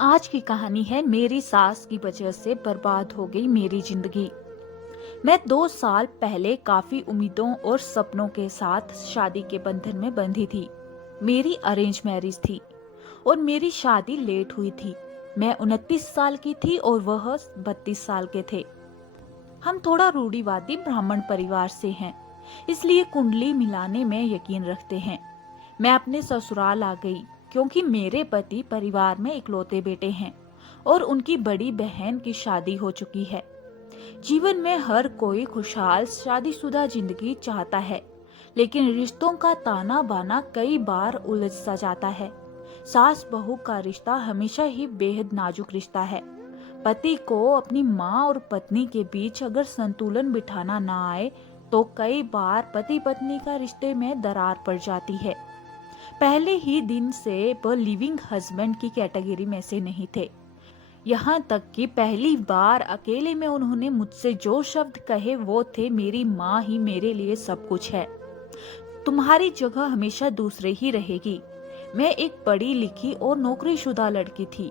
आज की कहानी है मेरी सास की वजह से बर्बाद हो गई मेरी जिंदगी। मैं 2 साल पहले काफी उम्मीदों और सपनों के साथ शादी के बंधन में बंधी थी। मेरी अरेंज मैरिज थी और मेरी शादी लेट हुई थी। मैं 29 साल की थी और वह 32 साल के थे। हम थोड़ा रूढ़िवादी ब्राह्मण परिवार से हैं, इसलिए कुंडली मिलाने में यकीन रखते हैं। मैं अपने ससुराल आ गई क्योंकि मेरे पति परिवार में इकलौते बेटे हैं और उनकी बड़ी बहन की शादी हो चुकी है। जीवन में हर कोई खुशहाल शादीशुदा जिंदगी चाहता है, लेकिन रिश्तों का ताना बाना कई बार उलझ सा जाता है। सास बहू का रिश्ता हमेशा ही बेहद नाजुक रिश्ता है। पति को अपनी माँ और पत्नी के बीच अगर संतुलन बिठाना ना आए तो कई बार पति पत्नी का रिश्ते में दरार पड़ जाती है। पहले ही दिन से वह लिविंग हस्बैंड की कैटेगरी में से नहीं थे। यहाँ तक कि पहली बार अकेले में उन्होंने मुझसे जो शब्द कहे वो थे, मेरी माँ ही मेरे लिए सब कुछ है, तुम्हारी जगह हमेशा दूसरे ही रहेगी। मैं एक पढ़ी लिखी और नौकरीशुदा लड़की थी।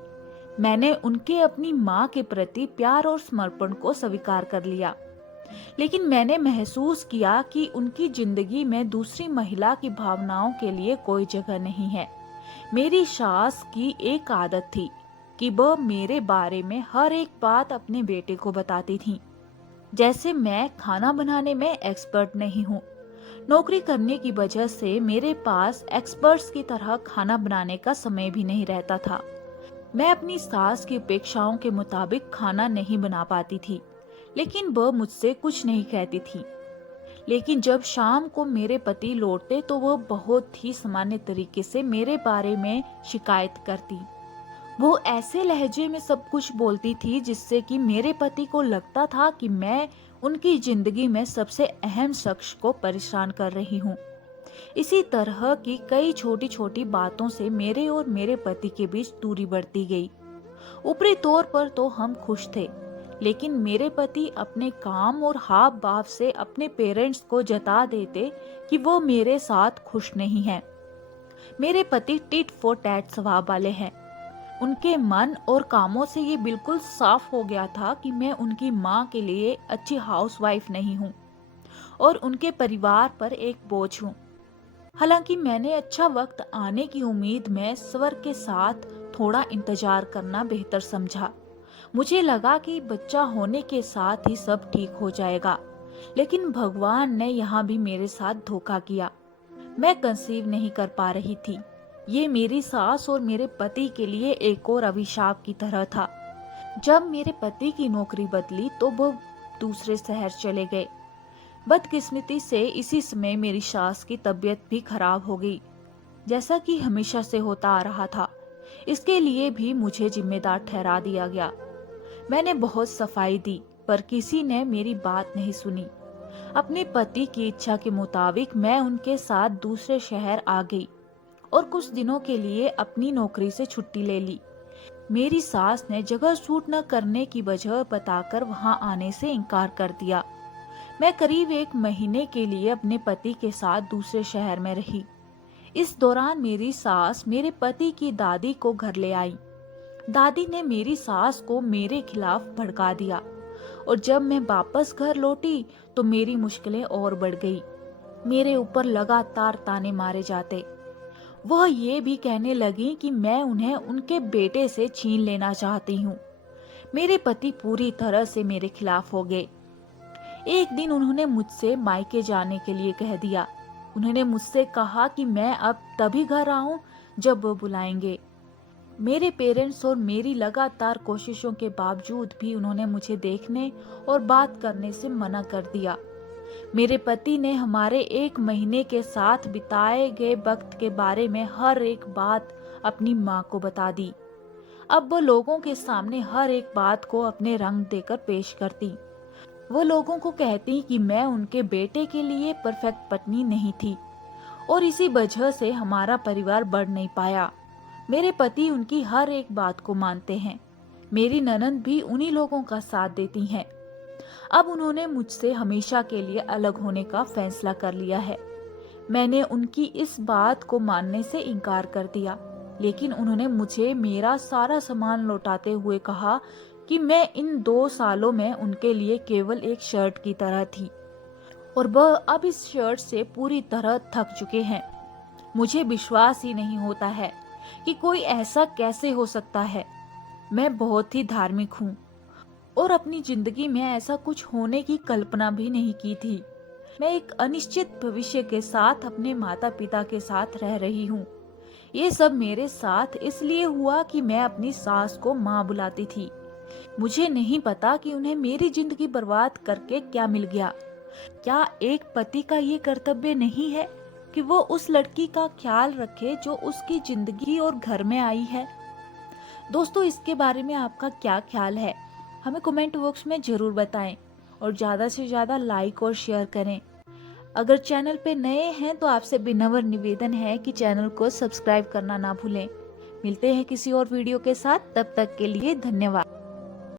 मैंने उनके अपनी माँ के प्रति प्यार और समर्पण को स्वीकार कर लिया, लेकिन मैंने महसूस किया कि उनकी जिंदगी में दूसरी महिला की भावनाओं के लिए कोई जगह नहीं है। मेरी सास की एक आदत थी कि वह मेरे बारे में हर एक बात अपने बेटे को बताती थी, जैसे मैं खाना बनाने में एक्सपर्ट नहीं हूँ। नौकरी करने की वजह से मेरे पास एक्सपर्ट्स की तरह खाना बनाने का समय भी नहीं रहता था। मैं अपनी सास की अपेक्षाओं के मुताबिक खाना नहीं बना पाती थी, लेकिन वह मुझसे कुछ नहीं कहती थी। लेकिन जब शाम को मेरे पति लौटते तो वह बहुत ही सामान्य तरीके से मेरे बारे में शिकायत करती। वो ऐसे लहजे में सब कुछ बोलती थी जिससे कि मेरे पति को लगता था कि मैं उनकी जिंदगी में सबसे अहम शख्स को परेशान कर रही हूँ। इसी तरह की कई छोटी छोटी बातों से मेरे और मेरे पति के बीच दूरी बढ़ती गई। ऊपरी तौर पर तो हम खुश थे, लेकिन मेरे पति अपने काम और हाव भाव से अपने पेरेंट्स को जता देते कि वो मेरे साथ खुश नहीं हैं। मेरे पति टिट फॉर टैट स्वभाव वाले हैं। उनके मन और कामों से ये बिल्कुल साफ हो गया था कि मैं उनकी माँ के लिए अच्छी हाउसवाइफ नहीं हूँ और उनके परिवार पर एक बोझ हूँ। हालांकि मैंने अच्छा वक्त आने की उम्मीद में स्वर के साथ थोड़ा इंतजार करना बेहतर समझा। मुझे लगा कि बच्चा होने के साथ ही सब ठीक हो जाएगा, लेकिन भगवान ने यहाँ भी मेरे साथ धोखा किया। मैं कंसीव नहीं कर पा रही थी। ये मेरी सास और मेरे पति के लिए एक और अभिशाप की तरह था। जब मेरे पति की नौकरी बदली तो वो दूसरे शहर चले गए। बदकिस्मती से इसी समय मेरी सास की तबीयत भी खराब हो गई, जैसा कि हमेशा से होता आ रहा था। इसके लिए भी मुझे जिम्मेदार ठहरा दिया गया। मैंने बहुत सफाई दी, पर किसी ने मेरी बात नहीं सुनी। अपने पति की इच्छा के मुताबिक मैं उनके साथ दूसरे शहर आ गई और कुछ दिनों के लिए अपनी नौकरी से छुट्टी ले ली। मेरी सास ने जगह सूट न करने की वजह बताकर वहां आने से इनकार कर दिया। मैं करीब 1 महीने के लिए अपने पति के साथ दूसरे शहर में रही। इस दौरान मेरी सास मेरे पति की दादी को घर ले आई। दादी ने मेरी सास को मेरे खिलाफ भड़का दिया और जब मैं वापस घर लौटी तो मेरी मुश्किलें और बढ़ गई। मेरे ऊपर लगातार ताने मारे जाते। वह ये भी कहने लगी कि मैं उन्हें उनके बेटे से छीन लेना चाहती हूँ। मेरे पति पूरी तरह से मेरे खिलाफ हो गए। एक दिन उन्होंने मुझसे मायके जाने के लिए कह दिया। उन्होंने मुझसे कहा कि मैं अब तभी घर आऊं जब वो बुलाएंगे। मेरे पेरेंट्स और मेरी लगातार कोशिशों के बावजूद भी उन्होंने मुझे देखने और बात करने से मना कर दिया। मेरे पति ने हमारे 1 महीने के साथ बिताए गए वक्त के बारे में हर एक बात अपनी माँ को बता दी। अब वो लोगों के सामने हर एक बात को अपने रंग देकर पेश करती। वो लोगों को कहती कि मैं उनके बेटे के लिए परफेक्ट पत्नी नहीं थी और इसी वजह से हमारा परिवार बढ़ नहीं पाया। मेरे पति उनकी हर एक बात को मानते हैं। मेरी ननद भी उन्हीं लोगों का साथ देती हैं। अब उन्होंने मुझसे हमेशा के लिए अलग होने का फैसला कर लिया है। मैंने उनकी इस बात को मानने से इनकार कर दिया। लेकिन उन्होंने मुझे मेरा सारा सामान लौटाते हुए कहा कि मैं इन 2 सालों में उनके लिए केवल एक शर्ट की तरह थी और वह अब इस शर्ट से पूरी तरह थक चुके हैं। मुझे विश्वास ही नहीं होता है कि कोई ऐसा कैसे हो सकता है। मैं बहुत ही धार्मिक हूँ और अपनी जिंदगी में ऐसा कुछ होने की कल्पना भी नहीं की थी। मैं एक अनिश्चित भविष्य के साथ अपने माता पिता के साथ रह रही हूँ। ये सब मेरे साथ इसलिए हुआ कि मैं अपनी सास को माँ बुलाती थी। मुझे नहीं पता कि उन्हें मेरी जिंदगी बर्बाद करके क्या मिल गया। क्या एक पति का ये कर्तव्य नहीं है कि वो उस लड़की का ख्याल रखे जो उसकी जिंदगी और घर में आई है? दोस्तों, इसके बारे में आपका क्या ख्याल है? हमें कमेंट बॉक्स में जरूर बताएं और ज़्यादा से ज़्यादा लाइक और शेयर करें। अगर चैनल पे नए हैं तो आपसे विनम्र निवेदन है कि चैनल को सब्सक्राइब करना ना भूलें। मिलते हैं किसी और वीडियो के साथ, तब तक के लिए धन्यवाद।